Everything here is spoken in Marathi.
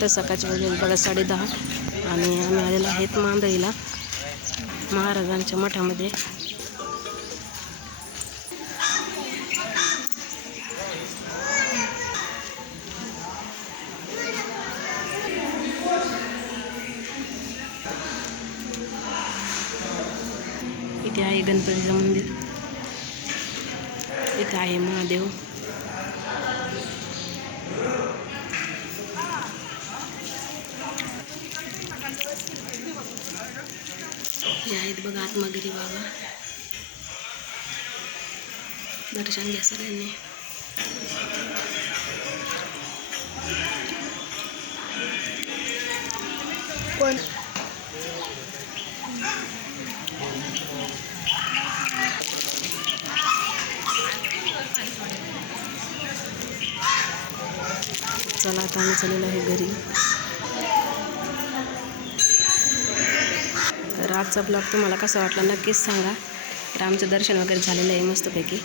वाटतं सकाळच्या म्हणजे वेळेला बघा साडे दहा. आणि आम्ही आलेलो आहेत मांदईला महाराजांच्या मठामध्ये. इथे आहे गणपतीचं मंदिर. इथे आहे महादेव. हे आहेत बघा आत्मगिरी बाबा. दर्शन घ्या सगळ्यांनी. कोण? चला आता आम्ही चाललेलो आहे घरी. आजचा ब्लॉग तुम्हाला कसा वाटला नक्कीच सांगा. रामचं दर्शन वगैरे झालेलं आहे मस्तपैकी.